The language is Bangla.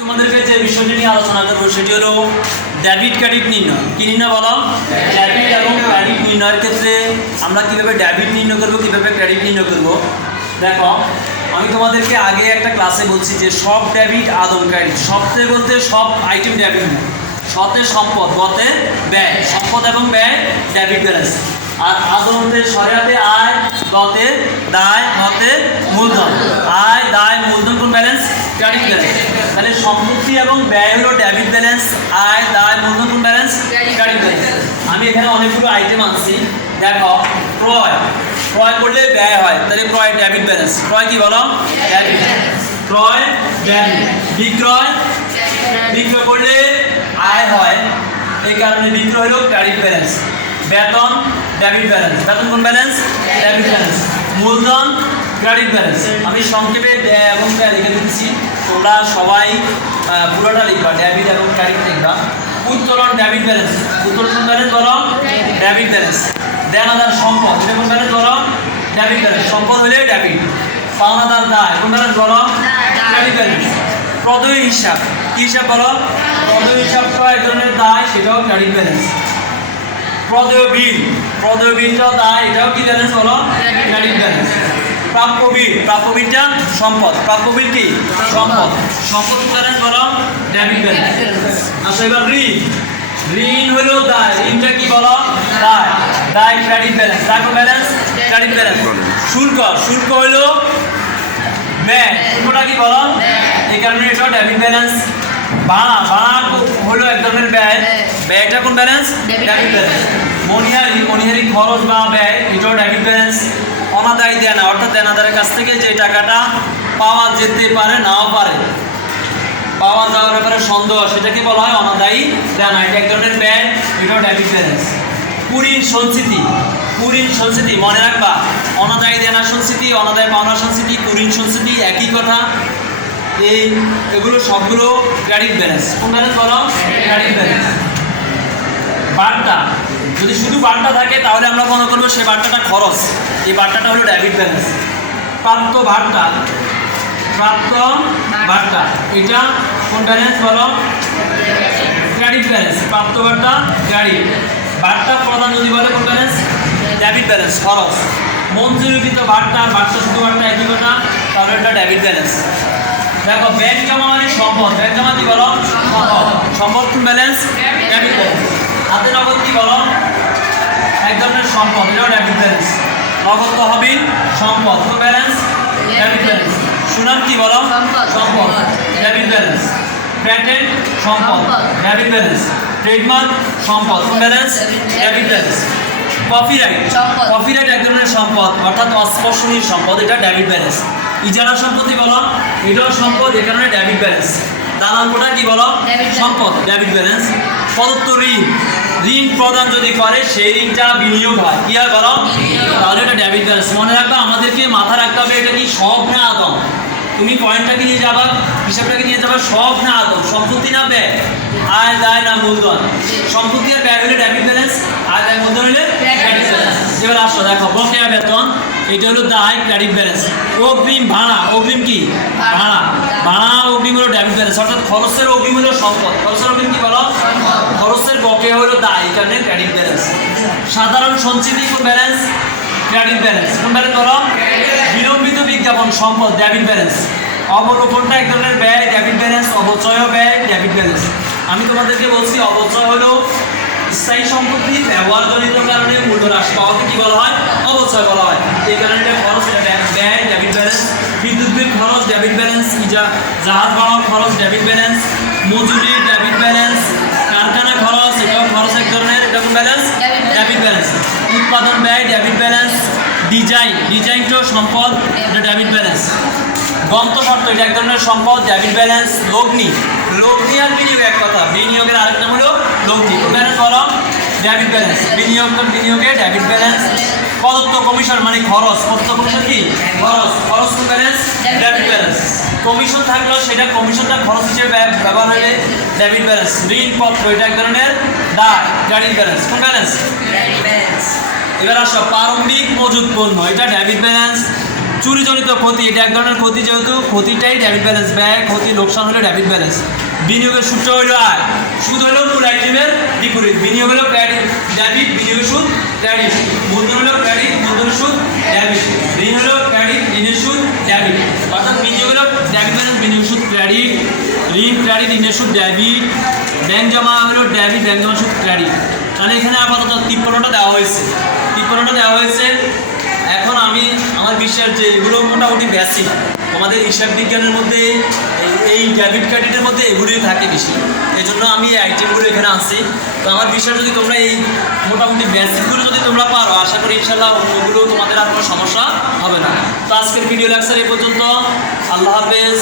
তোমাদেরকে যে বিষয়টি নিয়ে আলোচনা করবো সেটি হলো ডেবিট ক্রেডিট নির্ণয়। কি নির্ণয় বলো? ডেবিট এবং ক্রেডিট নির্ণয়ের ক্ষেত্রে আমরা কিভাবে ডেবিট নির্ণয় করবো, কিভাবে ক্রেডিট নির্ণয় করবো। দেখো, আমি তোমাদেরকে আগে একটা ক্লাসে বলছি যে সব ডেবিট আদম ক্রেডিট। সবতে বলতে সব আইটেম ডেবিট না, সতে সম্পদ, গতে ব্যয়। সম্পদ এবং ব্যয় ডেবিট ব্যালেন্স। আর আদমতে সরেয়াতে আয়, গতে দায়, হতে মূলধন। আয় দায় মূলধন কোন ব্যালেন্স? Credit balance. তাহলে সম্পত্তি এবং ব্যয় হলো ডেবিট ব্যালেন্স, আয় দায় মূলধন কোন ব্যালেন্স? Credit balance. আমি এখানে অনেকগুলো আইটেম আনছি। দেখো, ক্রয় ক্রয় করলে ব্যয় হয়, তাহলে ক্রয় ডেবিট ব্যালেন্স। ক্রয় কি বলো? ডেবিট। ক্রয় ডেবিট। বিক্রয় বিক্রয় করলে আয় হয়, এই কারণে বিক্রয় হলো ক্রেডিট ব্যালেন্স। বেতন ডেবিট ব্যালেন্স। বেতন কোন ব্যালেন্স? Debit balance. মূলধন ক্রেডিট ব্যালেন্স। আমি সংক্ষেপে ব্যয় এবং ব্যয় লিখে দিচ্ছি, তোমরা সবাই পুরোটা লিখবা, ডেবিট এবং ক্রেডিট লিখবা। উত্তোলন ডেবিট ব্যালেন্স। উত্তোলন কোন ব্যালেন্স বলো? Debit balance. দেনাদার সম্পদ, এটা কোন ব্যালেন্স বলো? Debit balance. সম্পদ হলে ডেবিট। পাওনাদার দায় কোন ব্যালেন্স বলো? Credit balance. প্রদেয় হিসাব, কি হিসাব বলো? প্রদেয় হিসাবটা এক ধরনের দায়, সেটাও ক্রেডিট ব্যালেন্স। প্রদেয় বিল, প্রদেয় বিলটাও দায়, এটাও কি ব্যালেন্স বলো? Credit balance. প্রাপ্য বিল, প্রাপ্য বিলটা সম্পদ। প্রাপ্য বিল কি? সম্পদ। সম্পদ ব্যালেন্স বলো? Debit balance. আচ্ছা, এবার ঋণ। ঋণ হলো দায়, ঋণটা কি বলো? দায়। দায় ক্রেডিট ব্যালেন্স। দায় কোন ব্যালেন্স? Credit balance. শুল্ক, শুল্ক হলো ব্যয়, শুল্কটা কি বলো? এই কারণে এটাও ডেবিট ব্যালেন্স। ভাড়া, ভাড়া হলো এক ধরনের ব্যয়, ব্যয়টা কোন ব্যালেন্স? Debit balance. মনিহারি, মনিহারি খরচ বা ব্যয়, এটাও ডেবিট ব্যালেন্স। অনাদায়ী দেনা, অর্থাৎ দেনাদারের কাছ থেকে যে টাকাটা পাওয়া যেতে পারে, নাও পারে, পাওয়া যাওয়ার ব্যাপারে সন্দেহ, সেটাকে বলা হয় অনাদায়ী দেনা। এটা এক ধরনের ব্যয়, এটাও ডেবিট ব্যালেন্স। কুঋণ সঞ্চিতি, কুঋণ সঞ্চিতি মনে রাখবা, অনাদায়ী দেনা সঞ্চিতি, অনাদায়ী পাওনা সঞ্চিতি, কুঋণ সঞ্চিতি একই কথা। এগুলো সবগুলো ক্রেডিট ব্যালেন্স। কোন ব্যালেন্স বলো? Credit balance. বার্তা, যদি শুধু বার্তা থাকে তাহলে আমরা মনে করবো সে বার্তাটা খরচ, এই বার্তাটা হলো ডেবিট ব্যালেন্স। প্রাপ্ত বার্তা, প্রাপ্ত বার্তা, এটা কোন ব্যালেন্স বলো? Credit balance. প্রাপ্ত বার্তা ক্রেডিট। বার্তা প্রদান যদি বলে কোন ব্যালেন্স? ডেবিট ব্যালেন্স, খরচ। মঞ্জুরিকৃত বার্তা, বার্তা শুধু বার্তা একই কথা, তাহলে এটা ডেবিট ব্যালেন্স। দেখো, ব্যাংক জমা মানে সম্পদ, ব্যাংক জমা কি বলো? সম্পদ। সম্পদ কোন ব্যালেন্স? Debit balance. হাতে নগদ কি বলো? এক ধরনের সম্পদ, এটাও ডেবিট ব্যালেন্স। নগদ তহবিল সম্পদ, কোন ব্যালেন্স? Debit balance. সুনাম কি বলো? সম্পদ, ডেবিট ব্যালেন্স। প্যাটেন্ট সম্পদ, ডেবিট ব্যালেন্স। ট্রেডমার্ক সম্পদ, কোন balance? Debit balance. Copyright, copyright এক ধরনের সম্পদ, অর্থাৎ অস্পর্শনীয় সম্পদ, এটা ডেবিট ব্যালেন্স। ইজারা সম্পত্তি বলো, এটাও সম্পদ, এ কারণে ডেবিট ব্যালেন্স। দালাল কোটা কি বলো? সম্পদ, ডেবিট ব্যালেন্স। প্রদত্ত ঋণ, ঋণ প্রদান যদি করে সেই ঋণটা বিনিয়োগ হয়, কি হয় বলো? তাহলে এটা ডেবিট ব্যালেন্স। মনে রাখবা, আমাদেরকে মাথা রাখতে হবে এটা কি সব না আদম। তুমি পয়েন্টটাকে নিয়ে যাবা, হিসাবটাকে নিয়ে যাবা, সব না আদম, সম্পত্তি না ব্যয়, আয় দায় না মূলধন। সম্পত্তি আর ব্যয় হলে ডেবিট ব্যালেন্স, আয় দায় মূলধন হলে ক্রেডিট ব্যালেন্স। এবার আসো, দেখো, বকেয়া বেতন, এটা হলো দায়, ক্রেডিট ব্যালেন্স। অগ্রিম ভাড়া, অগ্রিম কি? ভাড়া। ভাড়া অগ্রিম হলো ডেবিট ব্যালেন্স, অর্থাৎ খরচের অগ্রিম হলো সম্পদ, খরচের অগ্রিম কি বলো? খরচের বকেয়া হলো দায়, এই কারণে ক্রেডিট ব্যালেন্স। সাধারণ সঞ্চিতি কোন ব্যালেন্স? Credit balance. কোন ব্যালেন্স বলো? বিলম্বিত বিজ্ঞাপন সম্পদ, ডেবিট ব্যালেন্স। অবলোপনটা এক ধরনের ব্যয়, ডেবিট ব্যালেন্স। অবচয় ব্যয়, ডেবিট ব্যালেন্স। আমি তোমাদেরকে বলছি অবচয় হলো স্থায়ী সম্পত্তি ব্যবহারজনিত কারণে মূল্য হ্রাস পাওয়াকে কি বলা হয়? অবচয় বলা হয়। এই কারণে এটা খরচ, এটা ব্যয়, ডেবিট ব্যালেন্স। বিদ্যুৎ বিল খরচ, ডেবিট ব্যালেন্স। জাহাজ বাড়ানোর খরচ, ডেবিট ব্যালেন্স। মজুরি, ডেবিট ব্যালেন্স। কারখানা খরচ, এটাও খরচ এক ধরনের, এটা কোন ব্যালেন্স? Debit balance. উৎপাদন ব্যয়, ডেবিট ব্যালেন্স। ডিজাইন, ডিজাইনটাও সম্পদ, এটা ডেবিট ব্যালেন্স। গন্তশর্ত, এটা এক ধরনের সম্পদ, ডেবিট ব্যালেন্স। লগ্নি, লগ্নি আর বিনিয়োগ এক কথা, বিনিয়োগের আরেক নাম হলো লগ্নি, কোন ব্যালেন্স বলো? Debit balance. বিনিয়োগ, বিনিয়োগে ডেবিট ব্যালেন্স। প্রদত্ত কমিশন মানে খরচ, প্রদত্ত কমিশন কি? খরচ, খরচ কোন ব্যালেন্স? Debit balance. কমিশন থাকলেও সেটা কমিশনটা খরচ হিসেবে ব্যবহার হলে ডেবিট ব্যালেন্স। ঋণপত্র, এটা এক ধরনের দায়, ক্রেডিট ব্যালেন্স। কোন ব্যালেন্স? এবার আসো, প্রারম্ভিক মজুত পণ্য, এটা ডেবিট ব্যালেন্স। চুরিজনিত ক্ষতি, এটা এক ধরনের ক্ষতি, যেহেতু ক্ষতিটাই ডেবিট ব্যালেন্স, ব্যয় ক্ষতি লোকসান হলো ডেবিট ব্যালেন্স। বিনিয়োগের সূত্র হলো আয়, সুদ হলো মূল আইটেমের বিপরীত। বিনিয়োগ হলো ক্রেডিট ডেবিট, বিনিয়োগের সুদ ক্রেডিট। মূলধন হলো ক্রেডিট, মূলধনের সুদ ডেবিট। ঋণ হলো ক্রেডিট, ঋণের সুদ ডেবিট। অর্থাৎ বিনিয়োগ হলো ডেবিট ব্যালেন্স, বিনিয়োগ সুদ ক্রেডিট, ঋণ ক্রেডিট, ঋণের সুদ ডেবিট। ব্যাংক জমা হলো ডেবিট, ব্যাংক জমা সুদ ক্রেডিট। তাহলে এখানে আপাতত 53টা দেওয়া হয়েছে, 53টা দেওয়া হয়েছে। এখন আমি আমার বিশ্বাস যে এগুলো মোটামুটি বেসিক, আমাদের হিসাব বিজ্ঞানের মধ্যে এই ডেবিট ক্রেডিটের মধ্যে এগুলোই থাকে বেশি, এই জন্য আমি এই আইটেমগুলো এখানে আনছি। তো আমার বিশ্বাস যদি তোমরা এই মোটামুটি বেসিকগুলো যদি তোমরা পারো, আশা করি ইনশাল্লাহ অন্যগুলো তোমাদের আর কোনো সমস্যা হবে না। তো আজকের ভিডিও লেকচার এই পর্যন্ত। আল্লাহ হাফেজ।